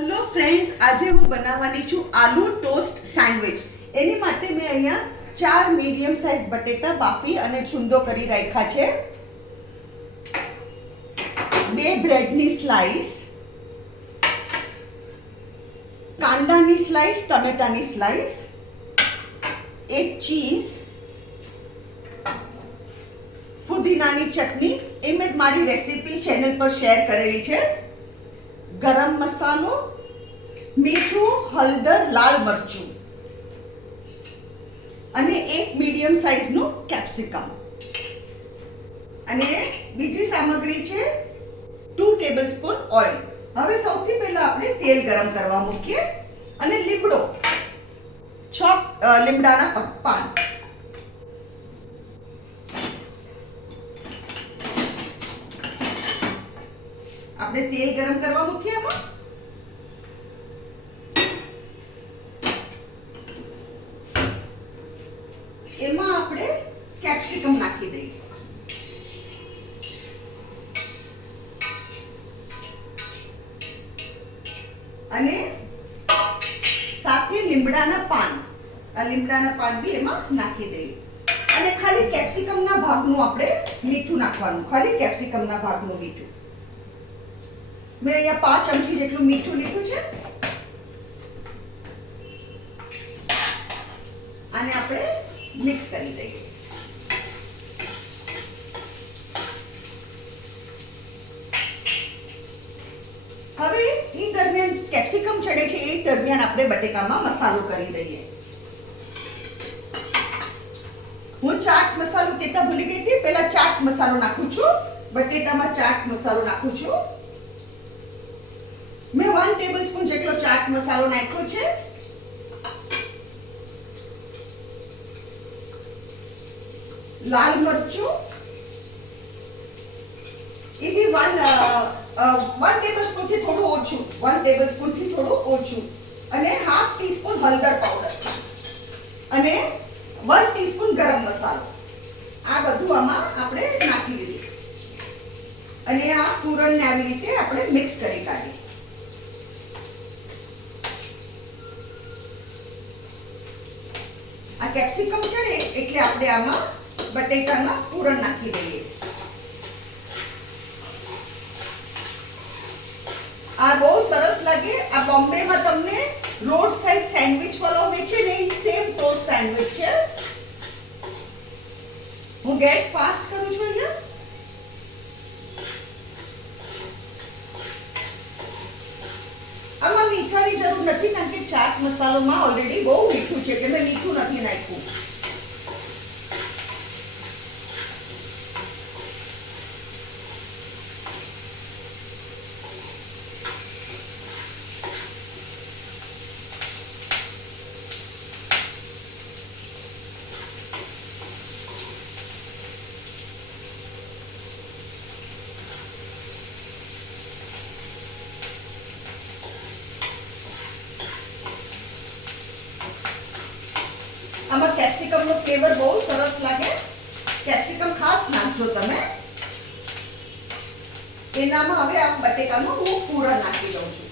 Hello friends, આજે હું બનાવવાની છું આલુ ટોસ્ટ સેન્ડવિચ. એની માટે મેં અહીંયા 4 મીડિયમ સાઇઝ બટેટા બાફી અને છૂંદો કરી રાખ્યા છે, 2 બ્રેડની સ્લાઈસ, કાંદાની સ્લાઈસ, ટમેટાની સ્લાઈસ, 1 ચીઝ, ફુદીનાની ચટણી, એ મેં મારી રેસીપી ચેનલ પર શેર કરેલી છે, ગરમ મસાલો, મીઠું, હળદર, લાલ મરચું અને 1 મીડિયમ સાઇઝનું કેપ્સિકમ. અને બીજી સામગ્રી છે 2 ટેબલસ્પૂન ઓઇલ. હવે સૌથી પહેલા આપણે તેલ ગરમ કરવા મૂકીએ અને લીમડો, 6 લીમડાના પાન, આપણે તેલ ગરમ કરવા મૂકીએ. એમાં આપણે કેપ્સિકમ નાખી દઈએ. અને સાથે લીમડાના પાન, આ લીમડાના પાન બી એમાં નાખી દઈએ. અને ખાલી કેપ્સિકમના ભાગનું આપણે મીઠું નાખવાનું, ખાલી કેપ્સિકમના ભાગનું મીઠું. મેં અહીંયા 5 ચમચી જેટલું મીઠું લીધું છે. આને આપણે મિક્સ કરી દઈએ. હવે એ દરમિયાન કેપ્સિકમ ચડે છે, એ દરમિયાન આપણે બટેકામાં મસાલો કરી દઈએ. હું ચાટ મસાલો કેતા ભૂલી ગઈ હતી, પહેલા ચાટ મસાલો નાખું છું. બટેટામાં ચાટ મસાલો નાખું છું. મેં 1 ટેબલસ્પૂન જેટલો ચાટ મસાલો નાખ્યો છે. લાલ મરચું એ બી 1 ટેબલસ્પૂન થી થોડું ઓછું, 1 ટેબલસ્પૂન થી થોડું ઓછું. અને ½ ટીસ્પૂન હળદર પાવડર અને 1 ટીસ્પૂન ગરમ મસાલો, આ બધું આમાં આપણે નાખી દીધું. અને આ પૂરણને આવી રીતે આપણે મિક્સ કરી કાઢીએ. આ કેપ્સિકમ ચડે એટલે આપણે આમાં બટેટાના પૂરણ નાખી દઈએ. આ બહુ સરસ લાગે. આ બોમ્બેમાં તમને રોડ સાઈડ સેન્ડવિચ વાળો વેચે ને, એ સેમ ટોસ્ટ સેન્ડવિચ છે. હું ગેસ ફાસ્ટ કરું છું અહીંયા. આમાં મીઠાની જરૂર નથી, કારણ કે ચાટ મસાલોમાં ઓલરેડી બહુ મીઠું છે, એટલે મેં મીઠું નથી નાખ્યું. આમાં કેપ્સિકમનો ફ્લેવર બહુ સરસ લાગે. કેપ્સિકમ ખાસ નાખજો તમે. એનામાં હવે આ બટેકાનું હું પૂરણ નાખી દઉં છું.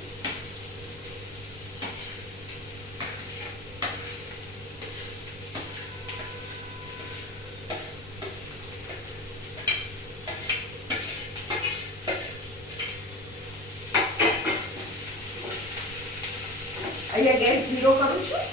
અહીંયા ગેસ ધીરો કરું છું.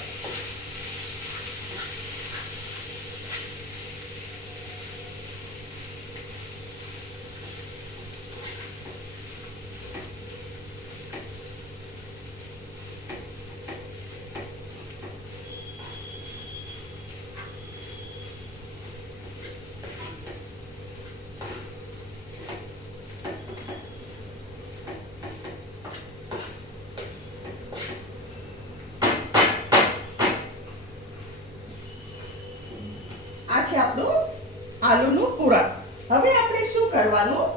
છે આપણું આલુનું પૂરણ. હવે આપણે શું કરવાનું,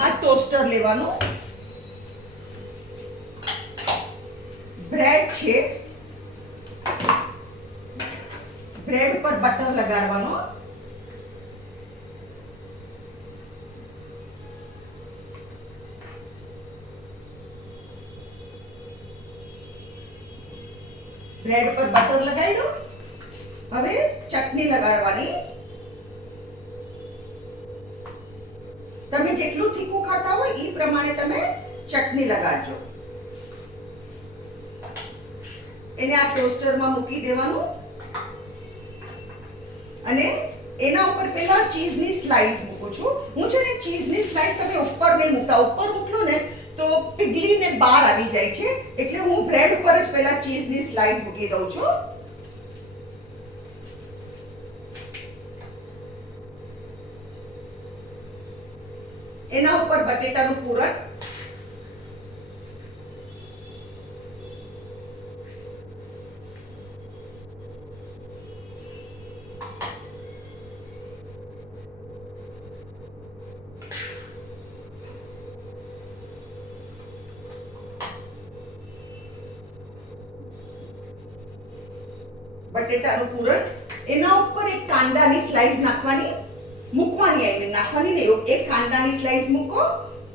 આ ટોસ્ટર લેવાનું, બ્રેડ છે, બ્રેડ પર બટર લગાડવાનો. બ્રેડ પર બટર લગાવી દો. હવે ચટણી લગાડવાની. તમે જેટલું તીખું ખાતા હોય એ પ્રમાણે તમે ચટણી લગાડજો. એને આ ટોસ્ટરમાં મૂકી દેવાનું અને એના ઉપર પેલા ચીઝની સ્લાઈસ મૂકું છું. હું છે ને ચીઝની સ્લાઈસ તમે ઉપર નહીં મૂકતા. ઉપર મૂકલો ને તો પીગળીને બહાર આવી જાય છે, એટલે હું બ્રેડ ઉપર જ પેલા ચીઝની સ્લાઈસ મૂકી દઉં છું. એના ઉપર બટેટાનું પૂરણ, બટેટાનું પૂરણ, એના ઉપર એક કાંદાની સ્લાઈસ નાખવાની, મૂકવાની. આઈ મીન નાખવાની નહીં, એક કાંદાની સ્લાઈસ મૂકો,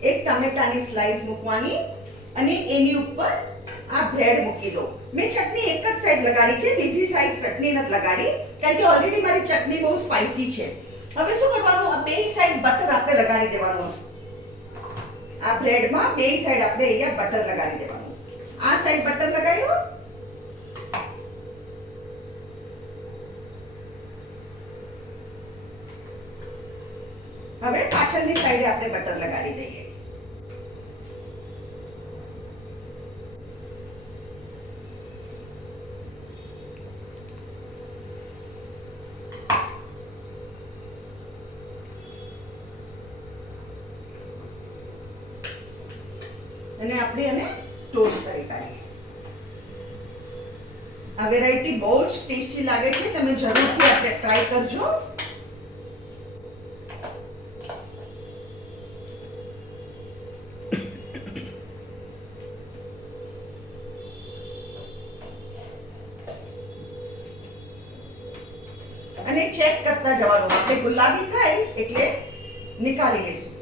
એક ટમેટાની સ્લાઈસ મૂકવાની અને એની ઉપર આ બ્રેડ મૂકી દો. મેં ચટણી એક જ સાઈડ લગાડી છે, બીજી સાઈડ ચટણી નથી લગાડી, કારણ કે ઓલરેડી મારી ચટણી બહુ સ્પાઈસી છે. હવે શું કરવાનું, આ બે સાઈડ બટર આપણે લગાડી દેવાનું. આ બ્રેડમાં બે સાઈડ આપણે અહીંયા બટર લગાડી દેવાનું. આ સાઈડ બટર લગાવી લો. હવે પાછળની સાઈડે આપણે બટર લગાડી દઈએ. અને આપણે એને ટોસ્ટ કરી કાઢીએ. આ વેરાયટી બહુ જ ટેસ્ટી લાગે છે, તમે જરૂરથી આપણે ટ્રાય કરજો. અને ચેક કરતા જવાનું, આપણે ગુલાબી થાય એટલે નિકાળી લઈશું.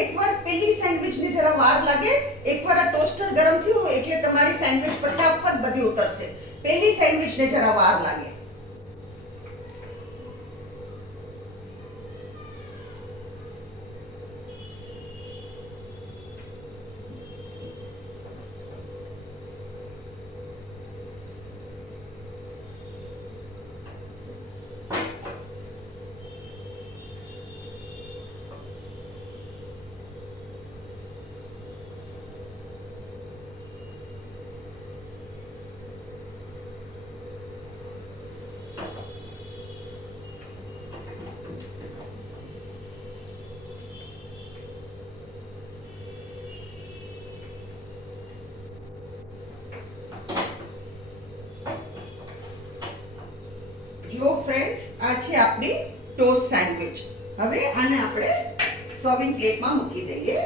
એકવાર પેલી સેન્ડવિચને જરા વાર લાગે, એકવાર આ ટોસ્ટર ગરમ થયું એટલે તમારી સેન્ડવિચ ફટાફટ બધી ઉતરશે. પેલી સેન્ડવિચને જરા વાર લાગે. જો ફ્રેન્ડ્સ, આ છે આપણી ટોસ્ટ સેન્ડવિચ. હવે આને આપણે સર્વિંગ પ્લેટમાં મૂકી દઈએ.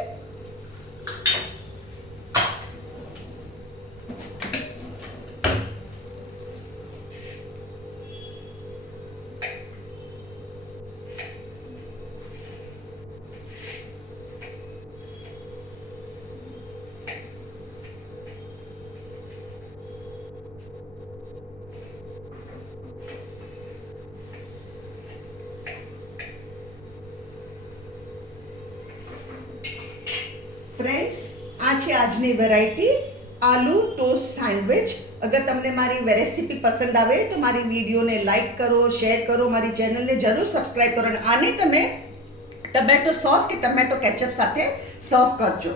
ફ્રેન્ડ્સ, આ છે આજની વેરાયટી આલુ ટોસ્ટ સેન્ડવિચ. અગર તમને મારી રેસીપી પસંદ આવે તો મારી વિડીયોને લાઈક કરો, શેર કરો, મારી ચેનલને જરૂર સબસ્ક્રાઇબ કરો અને આને તમે ટમેટો સોસ કે ટમેટો કેચઅપ સાથે સર્વ કરજો.